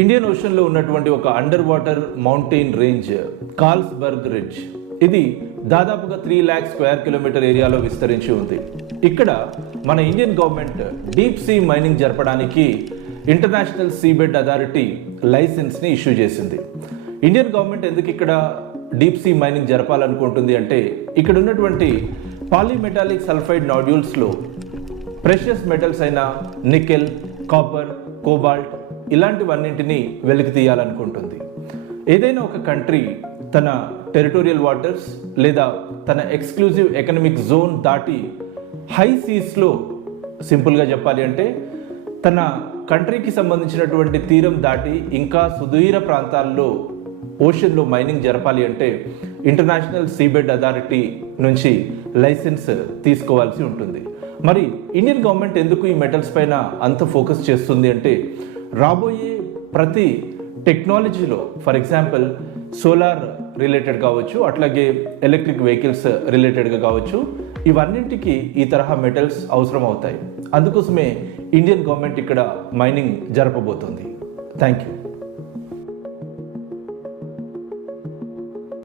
Indian ఓషన్లో ఉన్నటువంటి ఒక under water mountain range Carlsberg ridge. ఇది దాదాపుగా 3 లాక్ స్క్వేర్ కిలోమీటర్ ఏరియాలో విస్తరించి ఉంది. ఇక్కడ మన Indian government deep sea mining జరపడానికి ఇంటర్నేషనల్ సీబెడ్ అథారిటీ లైసెన్స్ని ఇష్యూ చేసింది. ఇండియన్ గవర్నమెంట్ ఎందుకు ఇక్కడ డీప్ సీ మైనింగ్ జరపాలనుకుంటుంది అంటే, ఇక్కడ ఉన్నటువంటి పాలీమెటాలిక్ సల్ఫైడ్ నాడ్యూల్స్లో ప్రెషియస్ మెటల్స్ అయిన నికెల్, కాపర్, కోబాల్ట్ ఇలాంటివన్నింటినీ వెలికి తీయాలనుకుంటుంది. ఏదైనా ఒక కంట్రీ తన టెరిటోరియల్ వాటర్స్ లేదా తన ఎక్స్క్లూజివ్ ఎకనామిక్ జోన్ దాటి హై సీస్లో, సింపుల్గా చెప్పాలి అంటే తన కంట్రీకి సంబంధించినటువంటి తీరం దాటి ఇంకా సుదూర ప్రాంతాల్లో ఓషన్లో మైనింగ్ జరపాలి అంటే ఇంటర్నేషనల్ సీబెడ్ అథారిటీ నుంచి లైసెన్స్ తీసుకోవాల్సి ఉంటుంది. మరి ఇండియన్ గవర్నమెంట్ ఎందుకు ఈ మెటల్స్ పైన అంత ఫోకస్ చేస్తుంది అంటే, రాబోయే ప్రతి టెక్నాలజీలో, ఫర్ ఎగ్జాంపుల్ సోలార్ రిలేటెడ్ కావచ్చు, అట్లాగే ఎలక్ట్రిక్ వెహికల్స్ రిలేటెడ్గా కావచ్చు, ఇవన్నింటికి ఈ తరహా మెటల్స్ అవసరం అవుతాయి. అందుకోసమే ఇండియన్ గవర్నమెంట్ ఇక్కడ మైనింగ్ జరపబోతుంది. Thank you.